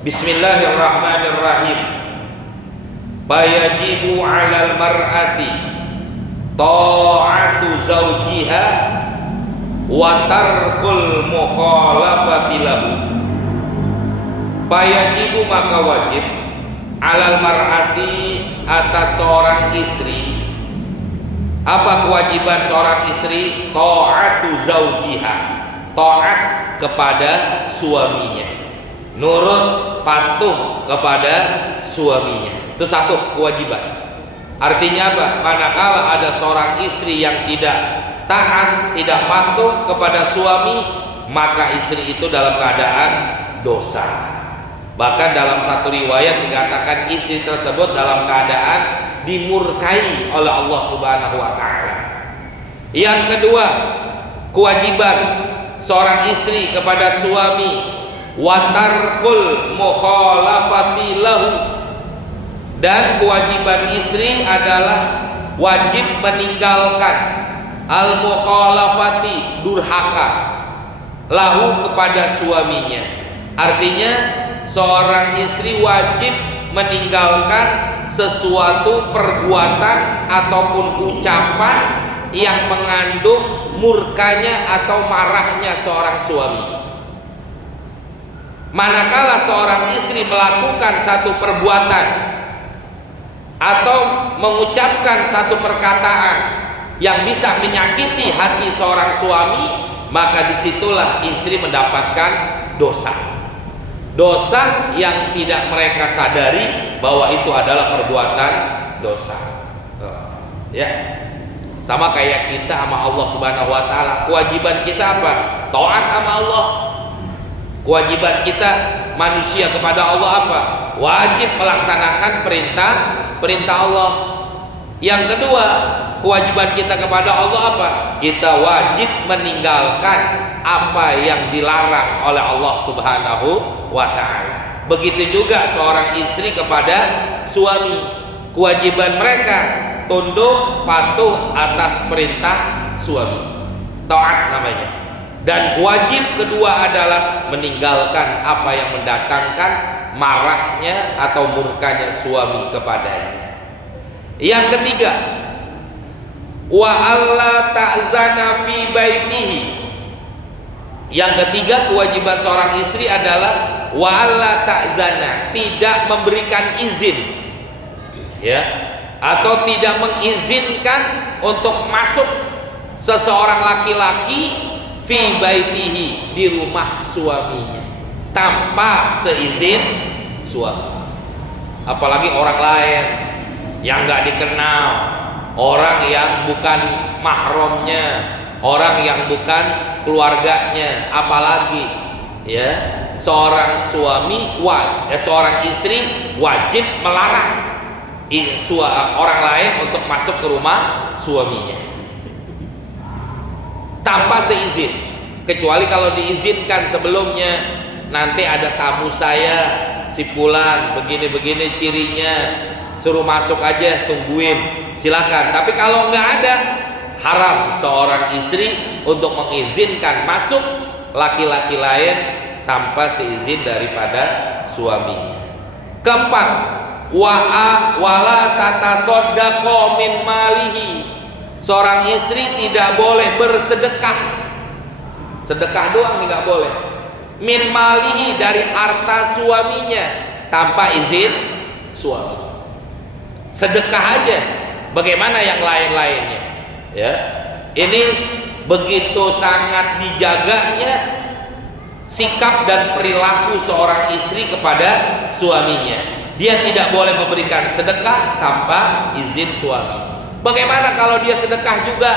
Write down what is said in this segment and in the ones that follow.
Bismillahirrahmanirrahim. Fayajibu 'alal mar'ati ta'atu zawjiha wa tarkul mukhalafati lahu. Fayajibu, maka wajib, 'alal mar'ati, atas seorang istri. Apa kewajiban seorang istri? Ta'atu zawjiha, taat kepada suaminya, nurut patuh kepada suaminya. Itu satu kewajiban. Artinya apa? Manakala ada seorang istri yang tidak taat, tidak patuh kepada suami, maka istri itu dalam keadaan dosa. Bahkan dalam satu riwayat dikatakan istri tersebut dalam keadaan dimurkai oleh Allah Subhanahu wa taala. Yang kedua, kewajiban seorang istri kepada suami, wa tarkul mukhalafati lahu, dan kewajiban istri adalah wajib meninggalkan al mukhalafati, durhaka, lahu, kepada suaminya. Artinya seorang istri wajib meninggalkan sesuatu perbuatan ataupun ucapan yang mengandung murkanya atau marahnya seorang suami. Manakala seorang istri melakukan satu perbuatan atau mengucapkan satu perkataan yang bisa menyakiti hati seorang suami, maka disitulah istri mendapatkan dosa. Dosa yang tidak mereka sadari bahwa itu adalah perbuatan dosa. Ya, sama kayak kita sama Allah Subhanahu wa taala. Kewajiban kita apa? Taat sama Allah. Kewajiban kita manusia kepada Allah apa? Wajib melaksanakan perintah Allah. Yang kedua, kewajiban kita kepada Allah apa? Kita wajib meninggalkan apa yang dilarang oleh Allah Subhanahu wa ta'ala. Begitu juga seorang istri kepada suami. Kewajiban mereka tunduk patuh atas perintah suami, taat namanya. Dan wajib kedua adalah meninggalkan apa yang mendatangkan marahnya atau murkanya suami kepadanya. Yang ketiga, wa alla ta'zana fi baitihi. Yang ketiga, kewajiban seorang istri adalah wa alla ta'zana, tidak memberikan izin, ya, atau tidak mengizinkan untuk masuk seseorang laki-laki fi baitihi, di rumah suaminya, tanpa seizin suami. Apalagi orang lain yang nggak dikenal, orang yang bukan mahramnya, orang yang bukan keluarganya. Apalagi ya seorang suami, seorang istri wajib melarang orang lain untuk masuk ke rumah suaminya tanpa seizin, kecuali kalau diizinkan sebelumnya. Nanti ada tamu saya, si fulan begini-begini cirinya, suruh masuk aja, tungguin, silakan. Tapi kalau nggak ada, haram seorang istri untuk mengizinkan masuk laki-laki lain tanpa seizin daripada suaminya. Keempat, wala tatasaddaqo min malihi, seorang istri tidak boleh bersedekah. Sedekah doang nih nggak boleh. Min malihi, dari harta suaminya tanpa izin suami. Sedekah aja, bagaimana yang lain-lainnya? Ya, ini begitu sangat dijaganya sikap dan perilaku seorang istri kepada suaminya. Dia tidak boleh memberikan sedekah tanpa izin suami. Bagaimana kalau dia sedekah juga?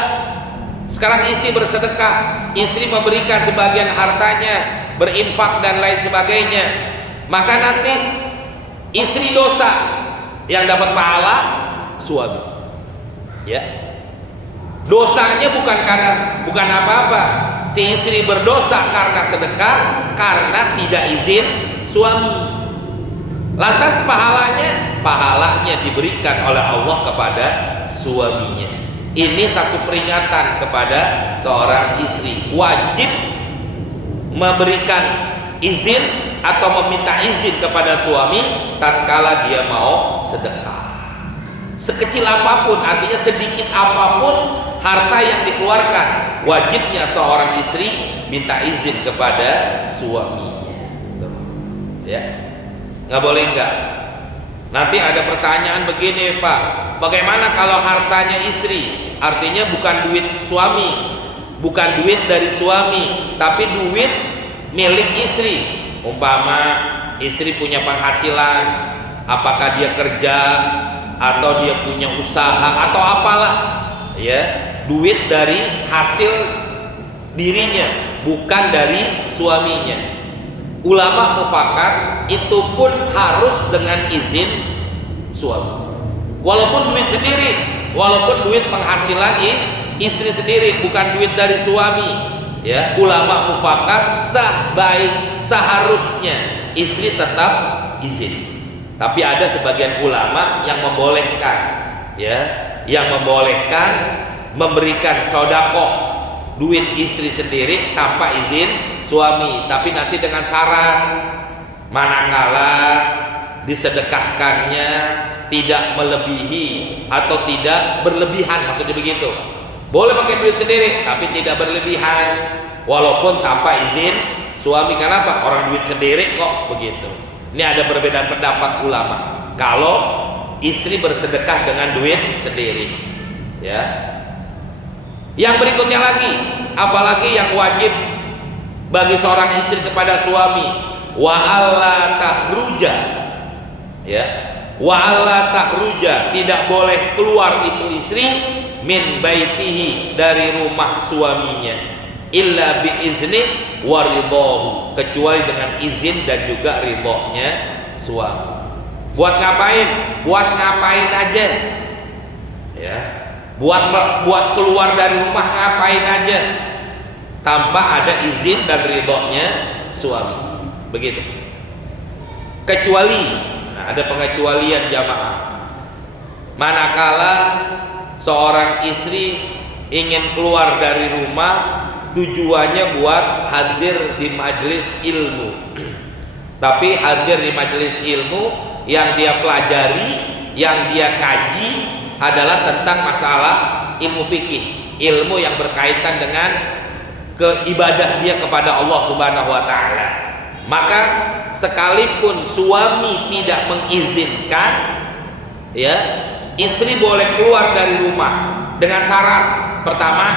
Sekarang istri bersedekah, istri memberikan sebagian hartanya, berinfak dan lain sebagainya, maka nanti istri dosa, yang dapat pahala suami. Ya, dosanya bukan apa-apa. Si istri berdosa karena sedekah, karena tidak izin suami. Lantas pahalanya diberikan oleh Allah kepada suaminya. Ini satu peringatan kepada seorang istri, wajib memberikan izin atau meminta izin kepada suami tatkala dia mau sedekah. Sekecil apapun, artinya sedikit apapun harta yang dikeluarkan, wajibnya seorang istri minta izin kepada suaminya. Ya, nggak boleh enggak. Nanti ada pertanyaan begini, Pak, bagaimana kalau hartanya istri? Artinya bukan duit suami, bukan duit dari suami, tapi duit milik istri. Umpama istri punya penghasilan, apakah dia kerja atau dia punya usaha atau apalah, ya, duit dari hasil dirinya, bukan dari suaminya. Ulama mufakat itu pun harus dengan izin suami, walaupun duit sendiri, walaupun duit penghasilan istri sendiri, bukan duit dari suami, ya. Ulama mufakat seharusnya istri tetap izin. Tapi ada sebagian ulama yang membolehkan, ya, yang membolehkan memberikan sedekah duit istri sendiri tanpa izin suami, tapi nanti dengan syarat, manakala disedekahkannya tidak melebihi atau tidak berlebihan, maksudnya begitu. Boleh pakai duit sendiri tapi tidak berlebihan, walaupun tanpa izin suami. Kenapa? Orang duit sendiri kok begitu. Ini ada perbedaan pendapat ulama kalau istri bersedekah dengan duit sendiri, ya. Yang berikutnya lagi, apalagi yang wajib bagi seorang istri kepada suami, wa alla takhruja, ya, wa alla takhruja, tidak boleh keluar itu istri min baitihi, dari rumah suaminya, illa bi izni wa ridahu, kecuali dengan izin dan juga ridhonya suami. Buat ngapain? Buat ngapain aja, ya. Buat keluar dari rumah ngapain aja tanpa ada izin dan ridhonya suami, begitu. Kecuali, nah, ada pengecualian jamaah, manakala seorang istri ingin keluar dari rumah tujuannya buat hadir di majelis ilmu, tapi hadir di majelis ilmu yang dia pelajari, yang dia kaji adalah tentang masalah ilmu fikih, ilmu yang berkaitan dengan keibadah dia kepada Allah Subhanahu wa taala. Maka sekalipun suami tidak mengizinkan, ya, istri boleh keluar dari rumah dengan syarat. Pertama,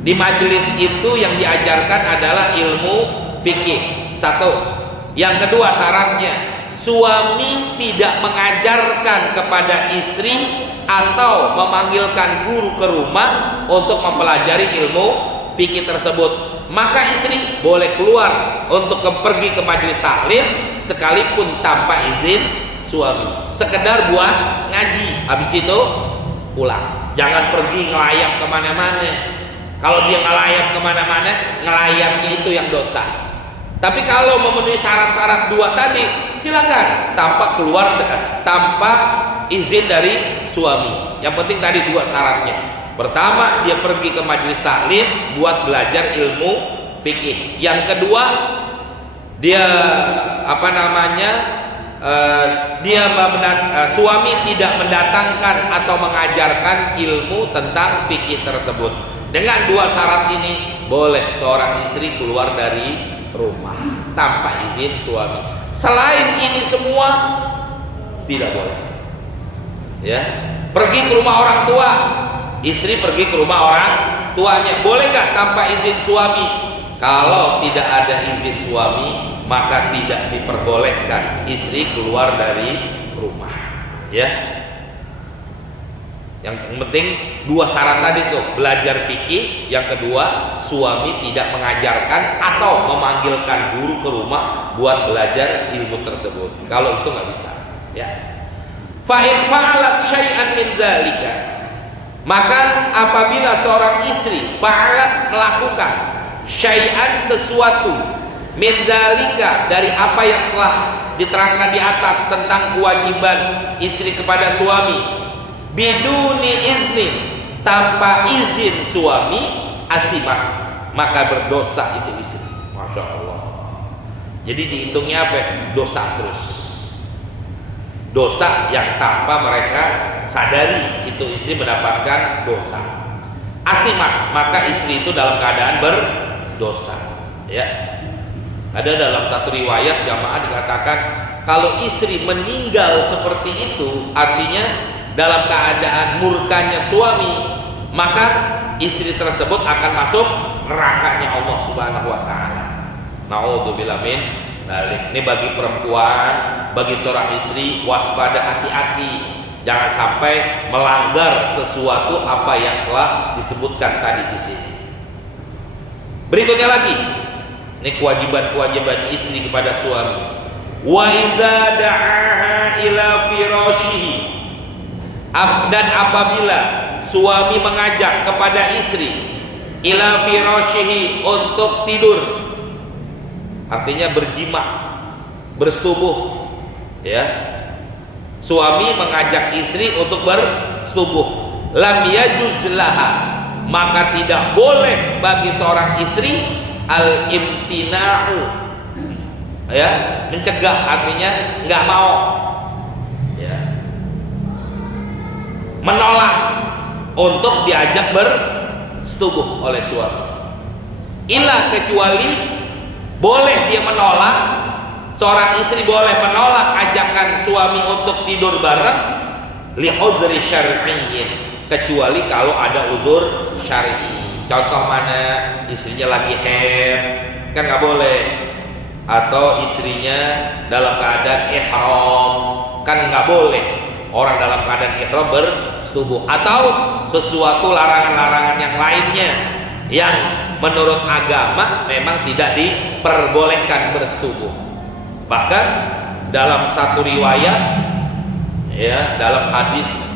di majelis itu yang diajarkan adalah ilmu fikih. Satu. Yang kedua, syaratnya suami tidak mengajarkan kepada istri atau memanggilkan guru ke rumah untuk mempelajari ilmu fikih tersebut. Maka istri boleh keluar untuk pergi ke majelis taklim sekalipun tanpa izin suami, sekedar buat ngaji, habis itu pulang. Jangan pergi ngelayap kemana-mana. Kalau dia ngelayap kemana-mana, ngelayapnya itu yang dosa. Tapi kalau memenuhi syarat-syarat dua tadi, silakan tanpa keluar, tanpa izin dari suami. Yang penting tadi dua syaratnya. Pertama, dia pergi ke majelis taklim buat belajar ilmu fikih. Yang kedua, dia suami tidak mendatangkan atau mengajarkan ilmu tentang fikih tersebut. Dengan dua syarat ini boleh seorang istri keluar dari rumah tanpa izin suami. Selain ini semua tidak boleh, ya. Pergi ke rumah orang tua, istri pergi ke rumah orang tuanya, boleh nggak tanpa izin suami? Kalau tidak ada izin suami, maka tidak diperbolehkan istri keluar dari rumah, ya. Yang penting dua syarat tadi tuh, belajar fikih. Yang kedua, suami tidak mengajarkan atau memanggilkan guru ke rumah buat belajar ilmu tersebut. Kalau itu nggak bisa, ya. Fa in fa'alat syai'an min dzalika, maka apabila seorang istri fa'alat melakukan syai'an sesuatu min dzalika, dari apa yang telah diterangkan di atas tentang kewajiban istri kepada suami, biduni izni, tanpa izin suami, asimat, maka berdosa itu istri. Masya Allah. Jadi dihitungnya apa? Dosa terus. Dosa yang tanpa mereka sadari itu istri mendapatkan dosa. Asimat, maka istri itu dalam keadaan berdosa. Ya. Ada dalam satu riwayat jamaah dikatakan kalau istri meninggal seperti itu, artinya dalam keadaan murkanya suami, maka istri tersebut akan masuk nerakanya Allah Subhanahu wa taala. Naudzubillah min dzalik. Ini bagi perempuan, bagi seorang istri, waspada, hati-hati. Jangan sampai melanggar sesuatu apa yang telah disebutkan tadi di sini. Berikutnya lagi, ini kewajiban-kewajiban istri kepada suami. Wa idza da'aha ila firashihi, dan apabila suami mengajak kepada istri ila firashihi untuk tidur, artinya berjima, bersetubuh, ya. Suami mengajak istri untuk bersetubuh, lam yajuz laha, maka tidak boleh bagi seorang istri al-imtina'u, ya, mencegah, artinya nggak mau, ya, menolak untuk diajak bersetubuh oleh suami. Illa, kecuali boleh dia menolak, seorang istri boleh menolak ajakan suami untuk tidur bareng li udhri syar'iyyin, kecuali kalau ada udzur syar'i. Contoh mana? Istrinya lagi haid, kan nggak boleh. Atau istrinya dalam keadaan ihram, kan nggak boleh orang dalam keadaan ihram bersetubuh. Atau sesuatu larangan-larangan yang lainnya yang menurut agama memang tidak diperbolehkan bersetubuh. Bahkan dalam satu riwayat, ya, dalam hadis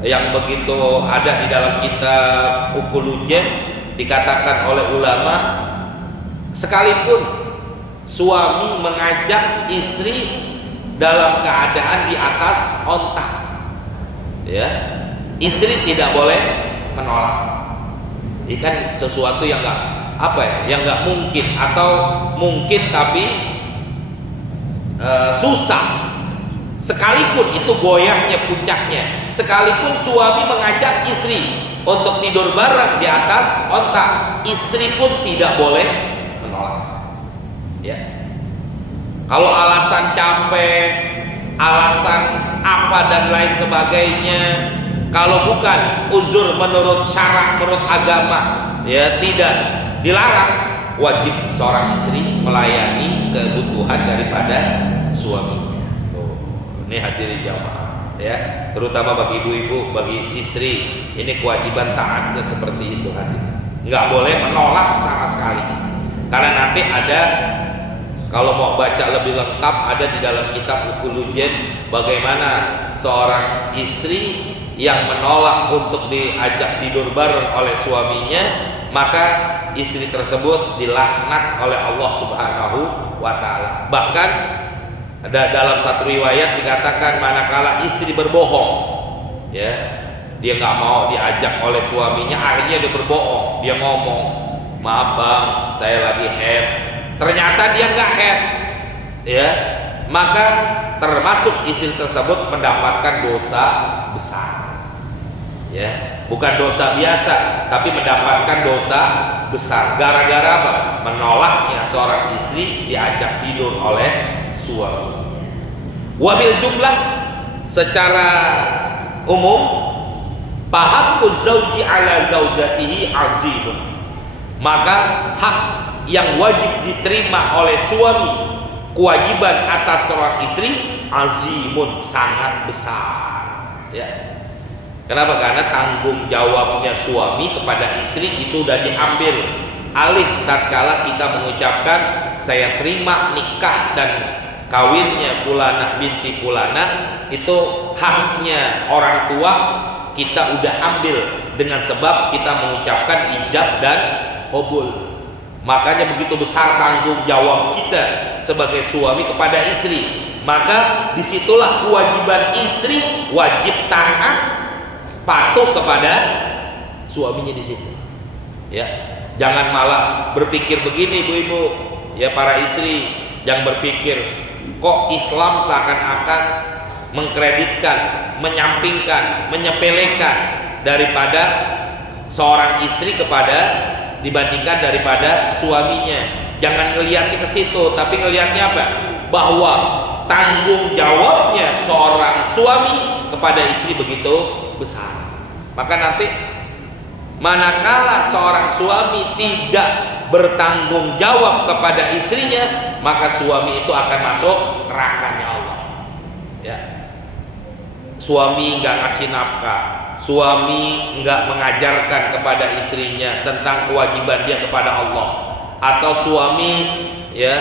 yang begitu ada di dalam kitab Uqulujen, dikatakan oleh ulama, sekalipun suami mengajak istri dalam keadaan di atas onta, ya, istri tidak boleh menolak. Ini kan sesuatu yang nggak apa ya, yang nggak mungkin, atau mungkin tapi susah. Sekalipun itu goyahnya puncaknya, sekalipun suami mengajak istri untuk tidur bareng di atas onta, istri pun tidak boleh menolak, ya. Kalau alasan capek, alasan apa dan lain sebagainya, kalau bukan uzur menurut syarak, menurut agama, ya, tidak dilarang, wajib seorang istri melayani kebutuhan daripada suaminya. Ini hadirin jamaah, ya, terutama bagi ibu-ibu, bagi istri, ini kewajiban taatnya seperti itu, hadirin. Nggak boleh menolak sama sekali, karena nanti ada, kalau mau baca lebih lengkap, ada di dalam kitab Uqulujen bagaimana seorang istri yang menolak untuk diajak tidur bareng oleh suaminya, maka istri tersebut dilaknat oleh Allah Subhanahu wa taala. Bahkan ada dalam satu riwayat dikatakan manakala istri berbohong, ya, dia nggak mau diajak oleh suaminya, akhirnya dia berbohong, dia ngomong, maaf bang, saya lagi haid, ternyata dia nggak haid, ya, maka termasuk istri tersebut mendapatkan dosa besar, ya, bukan dosa biasa, tapi mendapatkan dosa besar. Gara-gara apa? Menolaknya seorang istri diajak tidur oleh suami. Wabil jumlah, secara umum, fahaqquz zauji ala zaujatihi azimun, maka hak yang wajib diterima oleh suami, kewajiban atas seorang istri, azimun, sangat besar, ya. Kenapa? Karena tanggung jawabnya suami kepada istri itu sudah diambil alih tatkala kita mengucapkan saya terima nikah dan kawinnya Fulanah binti Fulanah, itu haknya orang tua kita udah ambil dengan sebab kita mengucapkan ijab dan qabul. Makanya begitu besar tanggung jawab kita sebagai suami kepada istri, maka disitulah kewajiban istri wajib taat, patuh kepada suaminya di situ, ya. Jangan malah berpikir begini, ibu-ibu, ya, para istri, yang berpikir kok Islam seakan-akan mengkreditkan, menyampingkan, menyepelekan daripada seorang istri dibandingkan daripada suaminya. Jangan ngelihatnya ke situ, tapi ngelihatnya apa? Bahwa tanggung jawabnya seorang suami kepada istri begitu besar. Maka nanti manakala seorang suami tidak bertanggung jawab kepada istrinya, maka suami itu akan masuk nerakanya Allah. Ya. Suami nggak ngasih nafkah, suami nggak mengajarkan kepada istrinya tentang kewajiban dia kepada Allah, atau suami ya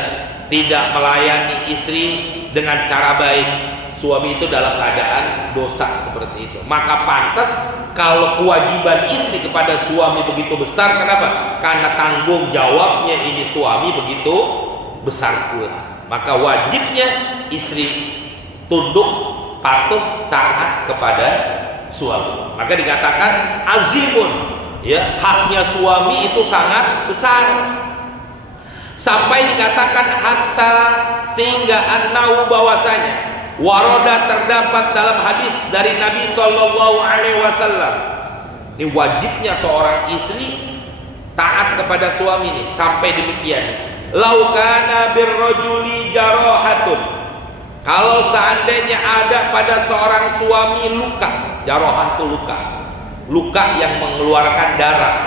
tidak melayani istri dengan cara baik, suami itu dalam keadaan dosa seperti itu. Maka pantas kalau kewajiban istri kepada suami begitu besar, kenapa? Karena tanggung jawabnya ini suami begitu besar pula. Maka wajibnya istri tunduk, patuh, taat kepada suami. Maka dikatakan azimun, ya, haknya suami itu sangat besar. Sampai dikatakan hatta, sehingga annau, bahwasanya waroda, terdapat dalam hadis dari Nabi Shallallahu Alaihi Wasallam. Ini wajibnya seorang istri taat kepada suami ini sampai demikian. Laukana birrojuli jarohatun, kalau seandainya ada pada seorang suami luka, jarohat itu luka yang mengeluarkan darah,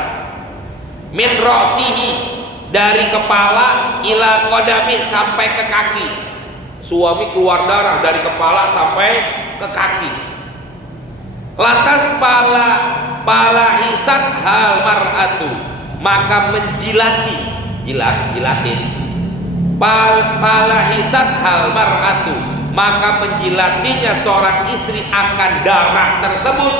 min ro'sihi, dari kepala, ila qadami, sampai ke kaki. Suami keluar darah dari kepala sampai ke kaki. Lantas pala hisat hal mar'atu, maka jilatin. Pala hisat hal mar'atu, maka menjilatinya seorang istri akan darah tersebut,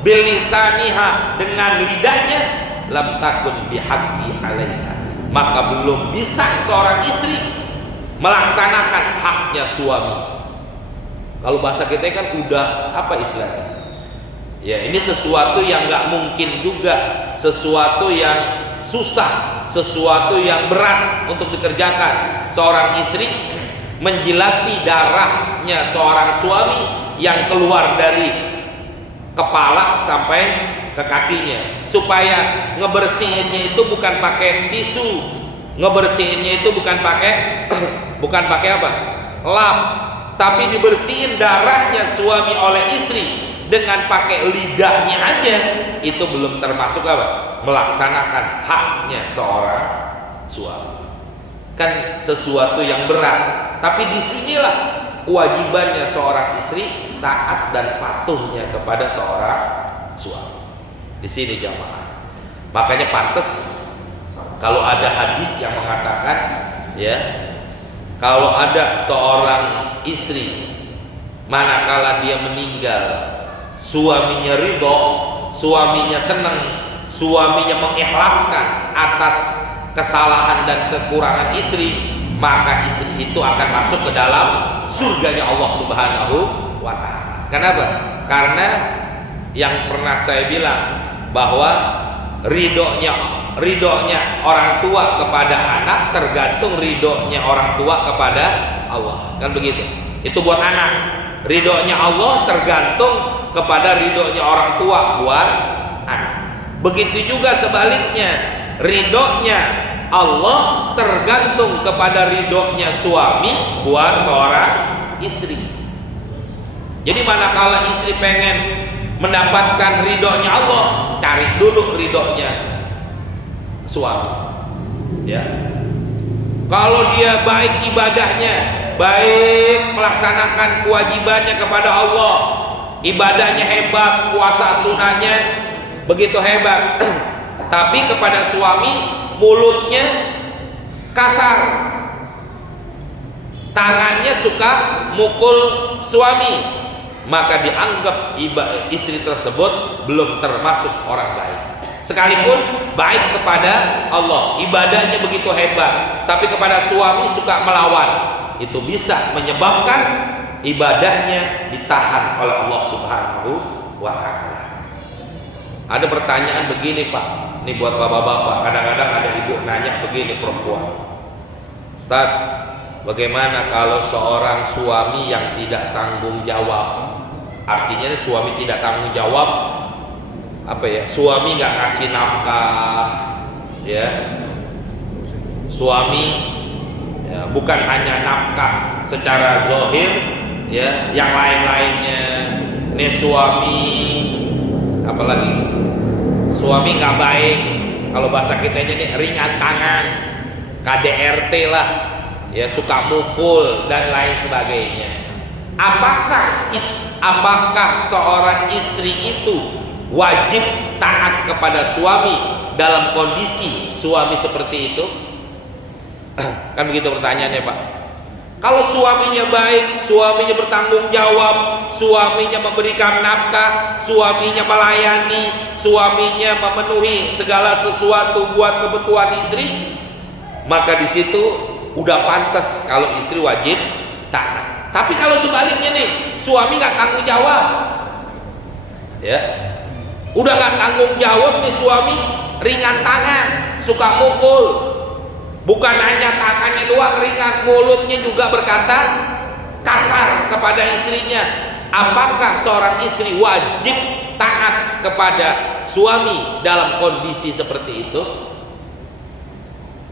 bilisaniha, dengan lidahnya, lam takun bihaqqi alaiha, maka belum bisa seorang istri melaksanakan haknya suami. Kalau bahasa kita kan udah apa istilahnya? Ya, ini sesuatu yang nggak mungkin juga, sesuatu yang susah, sesuatu yang berat untuk dikerjakan. Seorang istri menjilati darahnya seorang suami yang keluar dari kepala sampai ke kakinya, supaya ngebersihinnya itu bukan pakai tisu, ngebersihinnya itu bukan pakai apa? Lap, tapi dibersihin darahnya suami oleh istri dengan pakai lidahnya aja, itu belum termasuk apa? Melaksanakan haknya seorang suami. Kan sesuatu yang berat, tapi disinilah kewajibannya seorang istri taat dan patuhnya kepada seorang suami. Di sini jamaah. Makanya pantas kalau ada hadis yang mengatakan, ya, kalau ada seorang istri manakala dia meninggal, suaminya ridho, suaminya senang, suaminya mengikhlaskan atas kesalahan dan kekurangan istri, maka istri itu akan masuk ke dalam surganya Allah Subhanahu wa ta'ala. Kenapa? Karena yang pernah saya bilang bahwa ridhonya orang tua kepada anak tergantung ridhonya orang tua kepada Allah, kan begitu. Itu buat anak. Ridhonya Allah tergantung kepada ridhonya orang tua buat anak. Begitu juga sebaliknya, ridhonya Allah tergantung kepada ridhonya suami buat seorang istri. Jadi manakala istri pengen mendapatkan ridhonya Allah, cari dulu ridhonya suami, ya. Kalau dia baik ibadahnya, baik melaksanakan kewajibannya kepada Allah, ibadahnya hebat, puasa sunnahnya begitu hebat, tapi kepada suami mulutnya kasar, tangannya suka mukul suami, maka dianggap istri tersebut belum termasuk orang baik. Sekalipun baik kepada Allah, ibadahnya begitu hebat, tapi kepada suami suka melawan, itu bisa menyebabkan ibadahnya ditahan oleh Allah Subhanahu wa ta'ala. Ada pertanyaan begini Pak, ini buat bapak-bapak, kadang-kadang ada ibu nanya begini, perempuan, Ustaz, bagaimana kalau seorang suami yang tidak tanggung jawab? Artinya suami tidak tanggung jawab, apa ya? Suami nggak ngasih nafkah, ya. Suami ya, bukan hanya nafkah secara zahir, ya, yang lain-lainnya. Ini suami, apalagi suami nggak baik. Kalau bahasa kita ini ringan tangan, KDRT lah, ya, suka mukul dan lain sebagainya. Apakah seorang istri itu wajib taat kepada suami dalam kondisi suami seperti itu? Kan begitu pertanyaannya, Pak. Kalau suaminya baik, suaminya bertanggung jawab, suaminya memberikan nafkah, suaminya melayani, suaminya memenuhi segala sesuatu buat kebutuhan istri, maka di situ udah pantas kalau istri wajib taat. Tapi kalau sebaliknya nih, suami nggak tanggung jawab, ya, udah nggak tanggung jawab nih suami, ringan tangan, suka mukul, bukan hanya tangannya doang ringan, mulutnya juga berkata kasar kepada istrinya. Apakah seorang istri wajib taat kepada suami dalam kondisi seperti itu?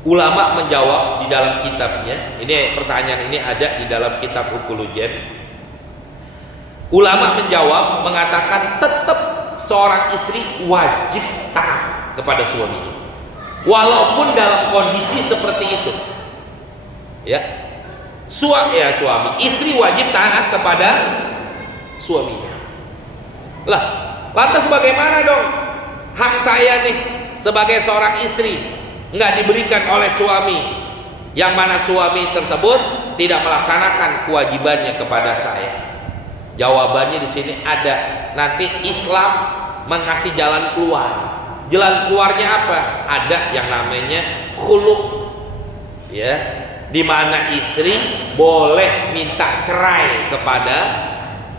Ulama menjawab di dalam kitabnya, ini pertanyaan ini ada di dalam kitab Ukulujen. Ulama menjawab mengatakan tetap seorang istri wajib taat kepada suaminya, walaupun dalam kondisi seperti itu. Ya, suami, istri wajib taat kepada suaminya. Lah, lantas bagaimana dong hak saya nih sebagai seorang istri nggak diberikan oleh suami, yang mana suami tersebut tidak melaksanakan kewajibannya kepada saya? Jawabannya di sini ada. Nanti Islam mengasih jalan keluar. Jalan keluarnya apa? Ada yang namanya khulu, ya, di mana istri boleh minta cerai kepada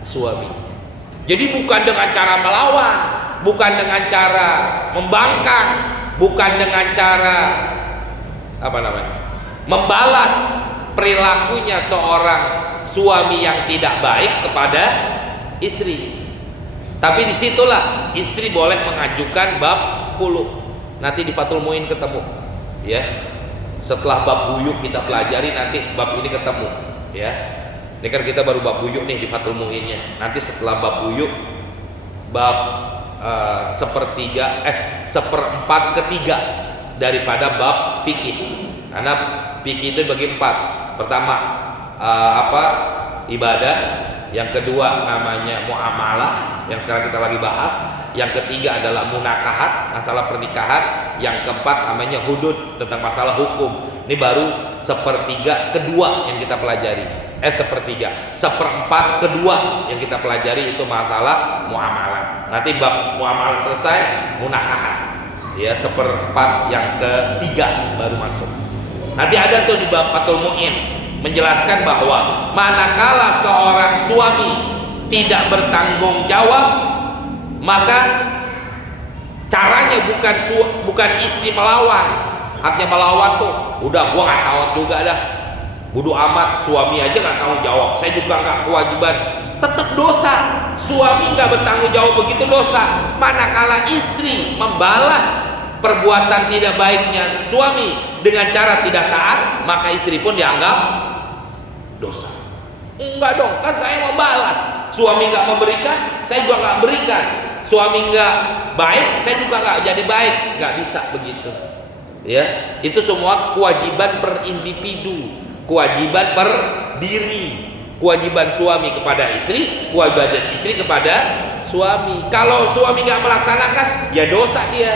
suami. Jadi bukan dengan cara melawan, bukan dengan cara membangkang, bukan dengan cara membalas perilakunya seorang suami yang tidak baik kepada istri. Tapi disitulah istri boleh mengajukan bab khulu. Nanti di Fathul Muin ketemu, ya. Setelah bab buyuk kita pelajari, nanti bab ini ketemu, ya. Ini kan kita baru bab buyuk nih di Fathul Muinnya. Nanti setelah bab buyuk, bab seperempat ketiga daripada bab fikih. Karena fikih itu bagi 4. Pertama ibadah, yang kedua namanya muamalah yang sekarang kita lagi bahas, yang ketiga adalah munakahat, masalah pernikahan, yang keempat namanya hudud, tentang masalah hukum. Ini baru sepertiga kedua yang kita pelajari. Seperempat kedua yang kita pelajari itu masalah muamalah. Nanti bab muamalah selesai, munakahat, ya, seperempat yang ketiga baru masuk. Nanti ada tuh di bab Fathul Muin menjelaskan bahwa manakala seorang suami tidak bertanggung jawab, maka caranya bukan istri melawan. Artinya melawan tuh, udah gua nggak tahu juga dah, bodo amat, suami aja nggak tanggung jawab, saya juga nggak kewajiban. Tetap dosa. Suami nggak bertanggung jawab, begitu dosa. Manakala istri membalas perbuatan tidak baiknya suami dengan cara tidak taat, maka istri pun dianggap dosa. Enggak dong, kan saya membalas. Suami nggak memberikan, saya juga nggak berikan. Suami nggak baik, saya juga nggak jadi baik. Nggak bisa begitu. Ya, itu semua kewajiban per individu, kewajiban per diri, kewajiban suami kepada istri, kewajiban istri kepada suami. Kalau suami nggak melaksanakan, ya dosa dia.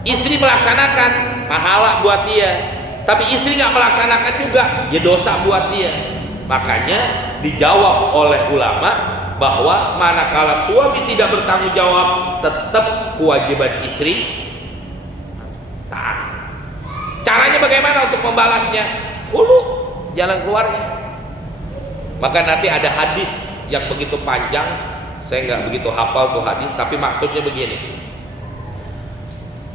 Istri melaksanakan, pahala buat dia. Tapi istri nggak melaksanakan juga, ya dosa buat dia. Makanya dijawab oleh ulama bahwa manakala suami tidak bertanggung jawab, tetap kewajiban istri taat. Caranya bagaimana untuk membalasnya? Hulu, jalan keluarnya. Maka nanti ada hadis yang begitu panjang, saya nggak begitu hafal tuh hadis, tapi maksudnya begini.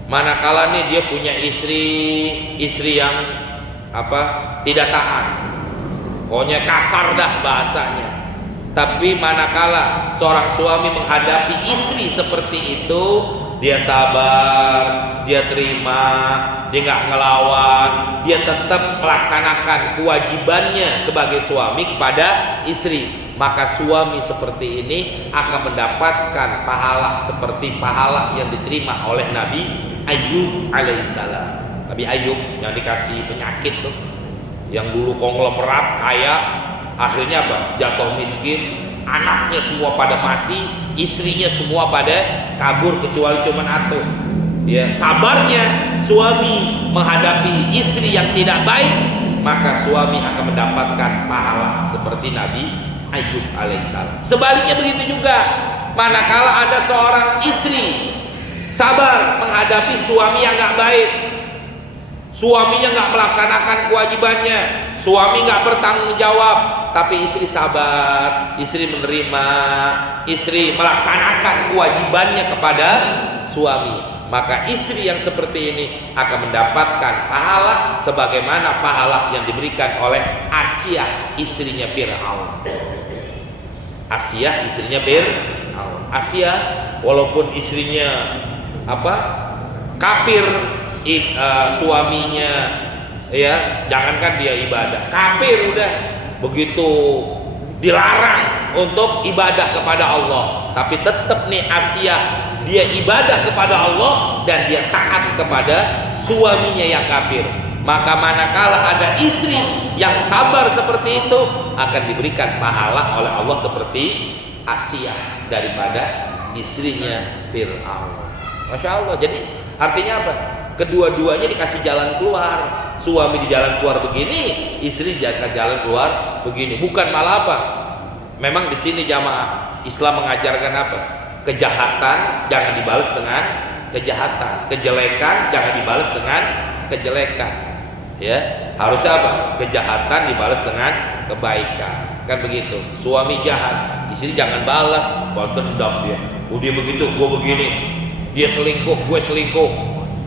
Manakala nih dia punya istri yang tidak taat, pokoknya kasar dah bahasanya. Tapi manakala seorang suami menghadapi istri seperti itu, dia sabar, dia terima, dia nggak ngelawan, dia tetap melaksanakan kewajibannya sebagai suami kepada istri, maka suami seperti ini akan mendapatkan pahala seperti pahala yang diterima oleh Nabi Ayub alaihissalam. Nabi Ayub yang dikasih penyakit tuh, yang dulu konglomerat kaya, akhirnya apa? Jatuh miskin, anaknya semua pada mati, istrinya semua pada kabur kecuali cuman atuh. Ya, sabarnya suami menghadapi istri yang tidak baik, maka suami akan mendapatkan pahala seperti Nabi Ayub alaihissalam. Sebaliknya begitu juga, manakala ada seorang istri sabar menghadapi suami yang nggak baik, suaminya nggak melaksanakan kewajibannya, suami nggak bertanggung jawab, tapi istri sabar, istri menerima, istri melaksanakan kewajibannya kepada suami, maka istri yang seperti ini akan mendapatkan pahala sebagaimana pahala yang diberikan oleh Asyah istrinya Fir'aun. Asyah istrinya Fir'aun. Asyah walaupun istrinya kafir, suaminya ya, jangankan dia ibadah, kafir udah, begitu dilarang untuk ibadah kepada Allah, tapi tetap nih Asyah dia ibadah kepada Allah dan dia taat kepada suaminya yang kafir. Maka manakala ada istri yang sabar seperti itu, akan diberikan pahala oleh Allah seperti Asyah daripada istrinya Fir'aun. Masya Allah. Jadi artinya apa? Kedua-duanya dikasih jalan keluar. Suami di jalan keluar begini, istri jalan keluar begini. Bukan malah apa? Memang di sini jamaah Islam mengajarkan apa? Kejahatan jangan dibalas dengan kejahatan, kejelekan jangan dibalas dengan kejelekan. Ya, harusnya apa? Kejahatan dibalas dengan kebaikan. Kan begitu. Suami jahat, istri jangan balas, balas dendam dia. Oh dia begitu, gue begini. Dia selingkuh, gue selingkuh.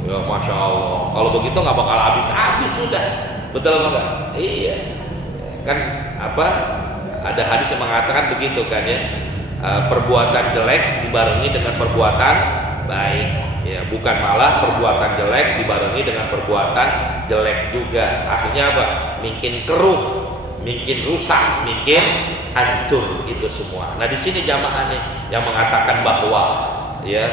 Ya Masya Allah, kalau begitu nggak bakal habis-habis sudah. Betul nggak? Iya. Kan ada hadis yang mengatakan begitu kan ya, perbuatan jelek dibarengi dengan perbuatan baik. Ya, bukan malah perbuatan jelek dibarengi dengan perbuatan jelek juga. Akhirnya apa? Mungkin keruh, mungkin rusak, mungkin hancur itu semua. Nah di sini jamaah nih yang mengatakan bahwa ya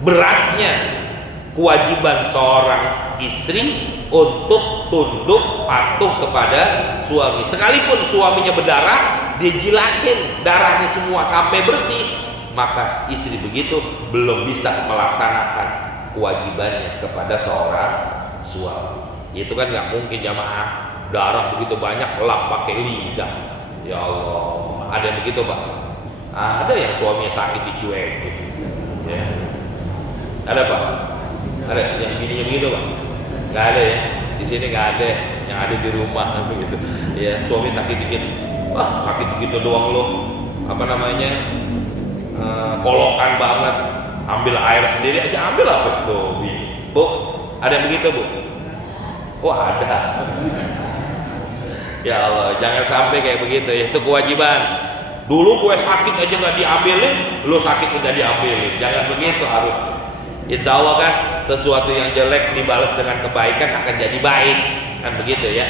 beratnya kewajiban seorang istri untuk tunduk patuh kepada suami. Sekalipun suaminya berdarah, dia jilatin darahnya semua sampai bersih, maka istri begitu belum bisa melaksanakan kewajibannya kepada seorang suami. Itu kan nggak mungkin jamaah, darah begitu banyak lap pakai lidah. Ya Allah, ada yang begitu Pak? Ada yang suaminya sakit dicuekin. Ya. Ada Pak? Ada yang bininya begitu Pak? Nggak ada ya, di sini nggak ada, yang ada di rumah begitu. Ya suami sakit dikit, wah sakit begitu doang lo, kolokan banget, ambil air sendiri aja, ambil apa tuh bini? Bu, ada yang begitu Bu? Oh ada. Ya Allah, jangan sampai kayak begitu ya, itu kewajiban. Dulu gue sakit aja nggak diambilin, lo sakit nggak diambilin, jangan begitu harus. Insya Allah kan sesuatu yang jelek dibalas dengan kebaikan akan jadi baik, kan begitu ya.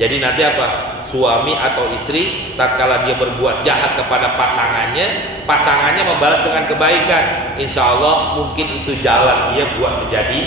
Jadi nanti apa? Suami atau istri tatkala dia berbuat jahat kepada pasangannya membalas dengan kebaikan, insya Allah mungkin itu jalan dia buat menjadi